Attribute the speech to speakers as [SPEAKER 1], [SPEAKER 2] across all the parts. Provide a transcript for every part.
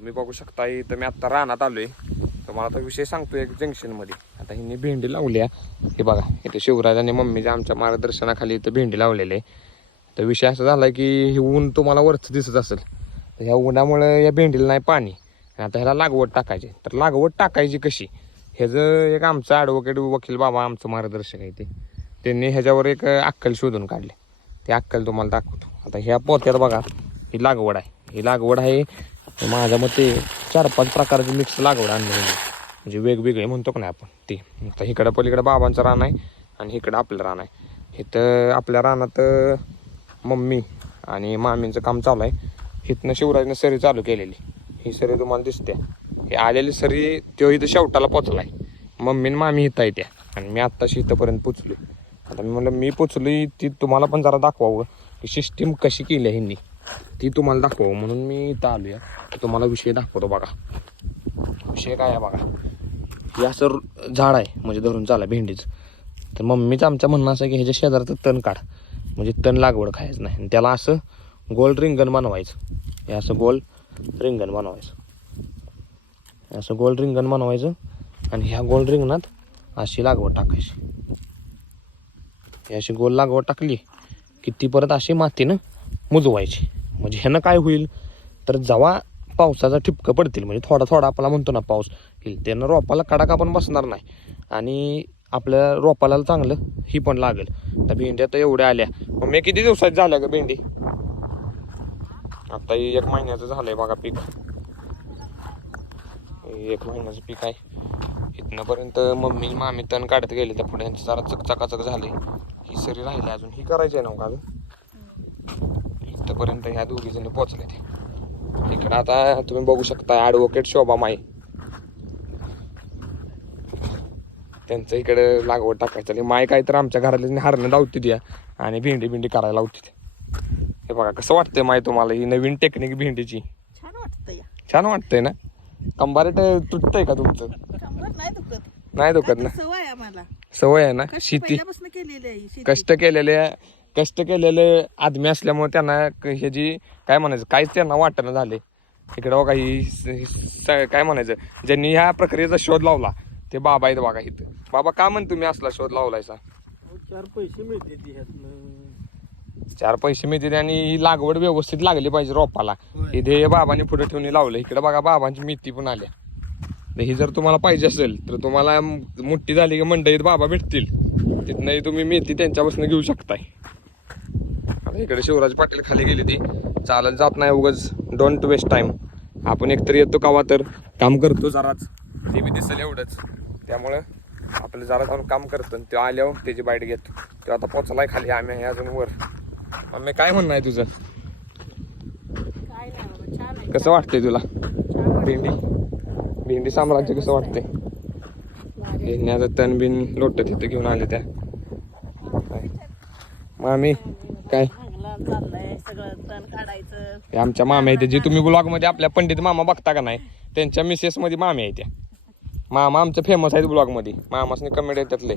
[SPEAKER 1] तुम्ही बघू शकता इथं मी आत्ता रानात आलोय. तुम्हाला आता विषय सांगतो एक जंक्शनमध्ये. आता हिने भेंडी लावली आहे हे बघा इथे शिवराज आणि मम्मीच्या आमच्या मार्गदर्शनाखाली इथं भेंडी लावलेली आहे. तर विषय असा झाला की हे ऊन तुम्हाला वरच दिसत असेल. तर ह्या उन्हामुळे या भेंडीला नाही पाणी. आता ह्याला लागवड टाकायची तर लागवड टाकायची कशी? ह्याचं एक आमचं ॲडव्होकेट वकील बाबा आमचं मार्गदर्शक आहे ते. त्यांनी ह्याच्यावर एक अक्कल शोधून काढले. ते अक्कल तुम्हाला दाखवतो. आता ह्या पोत्यात बघा ही लागवड आहे. ही लागवड आहे माझ्या मते चार पाच प्रकारचे मिक्स लागवड आणली म्हणजे वेगवेगळे म्हणतो का नाही आपण ते. आता इकडं पलीकडं बाबांचं रान आहे आणि इकडं आपलं रान आहे. इथं आपल्या रानात मम्मी आणि मामींचं काम चालू आहे. इथनं शिवराजनं सरी चालू केलेली. ही सरी तुम्हाला दिसते. हे आलेली सरी तो इथं शेवटाला पोचलाय. मम्मी आणि मामी इथं आहे त्या. आणि मी आत्ताशी इथंपर्यंत पोचलो आता मी म्हणलं मी पोचलोय ती तुम्हाला पण जरा दाखवावं की सिस्टीम कशी केली आहे ह्यांनी. ती तुम्हाला दाखवावं म्हणून मी इथं आलो आहे तुम्हाला विषय दाखवतो बघा. विषय काय आहे बघा. हे असं झाड आहे म्हणजे धरून चाला भेंडीचं. तर मम्मीचं आमचं म्हणणं असं की ह्याच्या शेजारचं तण काढ. म्हणजे तण लागवड खायचं नाही. आणि त्याला असं गोल रिंगण बनवायचं. हे असं गोल रिंगण बनवायचं. असं गोल रिंगण बनवायचं आणि ह्या गोल रिंगणात अशी लागवड टाकायची. ही अशी गोल लागवड टाकली की ती परत अशी मातीनं मुजवायची. म्हणजे ह्यानं काय होईल? तर जेव्हा पावसाचा ठिपकं पडतील म्हणजे थोडा थोडा आपला म्हणतो ना पाऊस येईल. त्यानं रोपाला कडाका पण बसणार नाही. आणि आपल्या रोपाला चांगलं ही पण लागेल. तर भेंड्या तर एवढ्या आल्या. मग मी किती दिवसात झाल्या का भेंडी? आता एक महिन्याचं झालंय बघा पीक. एक महिन्याचं पीक आहे. इथनंपर्यंत मम्मी मामी तण काढत गेले. त्या पुढे यांचं जरा चकचकाचक झाले ही सरी राहिली अजून. ही करायची आहे ना मग अजून? इथपर्यंत ह्या दोघी जण पोचले ते. इकडं आता तुम्ही बघू शकता ॲडव्होकेट शोभा माई. त्यांचं इकडे लागवड टाकायचं. आणि माय काय तर आमच्या घरातल्या हरणं लावते द्या आणि भेंडी भेंडी करायला लावते हे बघा कसं वाटतंय माय तुम्हाला? ही नवीन टेक्निक भेंडीची.
[SPEAKER 2] छान
[SPEAKER 1] वाटतंय. ना? कंबारेट तुटतंय का तुमचं?
[SPEAKER 2] कंबर नाही दुखत.
[SPEAKER 1] नाही दुखत ना?
[SPEAKER 2] सवय आहे आम्हाला.
[SPEAKER 1] सवय आहे ना? शेती.
[SPEAKER 2] पहिल्यापासून केलेली आहे ही शेती.
[SPEAKER 1] कष्ट केलेले कष्ट केलेले आदमी असल्यामुळे त्यांना ह्याची काय म्हणायचं काहीच त्यांना वाटणं झाले. इकडं बघा ही ही काय म्हणायचं ज्यांनी ह्या प्रक्रियेचा शोध लावला ते बाबा आहेत बघा इथं. बाबा का म्हण तुम्ही असला शोध लावलायचा?
[SPEAKER 3] चार पैसे मिळते
[SPEAKER 1] चार पैसे मिळतील आणि ही लागवड व्यवस्थित लागली पाहिजे रोपाला.
[SPEAKER 3] होय.
[SPEAKER 1] इथे बाबांनी पुढे ठेवून लावलं. इकडे बघा बाबांची मेथी पण आल्या. तर ही जर तुम्हाला पाहिजे असेल तर तुम्हाला मोठी झाली की मंडईत बाबा भेटतील. तिथनंही तुम्ही मेथी त्यांच्यापासून घेऊ शकताय. आता इकडे शिवराज पाटील खाली गेली ती. चालत जात नाही उगाच. डोंट वेस्ट टाइम आपण एकतरी येतो कावा तर. काम करतो जराच. ते बी दिसेल एवढंच. त्यामुळं आपलं जरा जाऊन काम करतो आणि ते आल्यावर त्याची बाईट घेतो. तो आता पोचलाय खाली. आम्ही अजून वर. मम्मी काय म्हणणं आहे तुझं? कसं वाटतंय तुला. भेंडी? भेंडी साम्राज्य कसं वाटतंय. भेंड्याचं तण बिन लोट तिथं घेऊन आले त्या? मामी काय?
[SPEAKER 2] चाललंय सगळं तण काढायचं.
[SPEAKER 1] हे आमच्या माम्या आहेत जे तुम्ही ब्लॉगमध्ये आपल्या पंडित मामा बघता का नाही त्यांच्या मिसेस मध्ये मामी आहे त्या मामा आमचं फेमस आहेत ब्लॉगमध्ये. मामासने कमेंट येतात लय.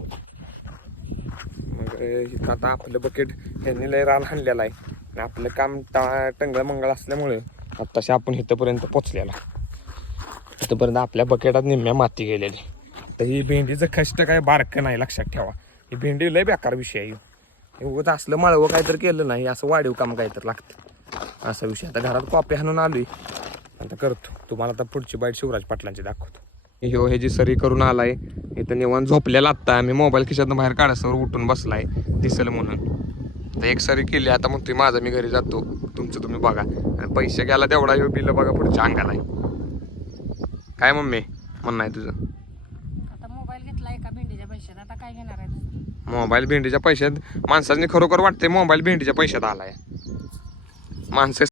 [SPEAKER 1] मग इथं आता आपलं बकेट यांनी लय रान हाणलेलं आहे. आणि आपलं काम टा टंगळ मंगळ असल्यामुळे आत्ताशी आपण इथंपर्यंत पोचलेला इथंपर्यंत आपल्या बकेटात निम्म्या माती गेलेली. तर ही भेंडीचं कष्ट काय बारकं नाही लक्षात ठेवा. ही भेंडी लय बेकार विषय आहे. उगत असलं माळवं काहीतरी केलं नाही असं वाढीव काम काहीतरी लागतं. असा विषय. आता घरात कॉपी हाणून आलोय. आता करतो. तुम्हाला आता पुढची बाईट शिवराज पाटलांची दाखवतो. ह्यो हे जी सरी करून आलाय इथं निवान झोपलेला आत्ता मी मोबाईल खिशातून बाहेर काढासवर उठून बसलाय. दिसल म्हणून. तर एक सरी केली. आता मग तुम्ही माझा मी घरी जातो. तुमचं तुम्ही बघा. आणि पैसे घ्यायला तेवढा ह्यो बिल बघा पुढच्या अंगाला आहे. काय मम्मी? म्हणणं आहे तुझं.
[SPEAKER 4] एका भेंडीच्या पैशात. आता काय घेणार आहे दुसरं?
[SPEAKER 1] मोबाईल भेंडीच्या पैशात. माणसाने खरोखर वाटते मोबाईल भेंडीच्या पैशात आलाय. माणसं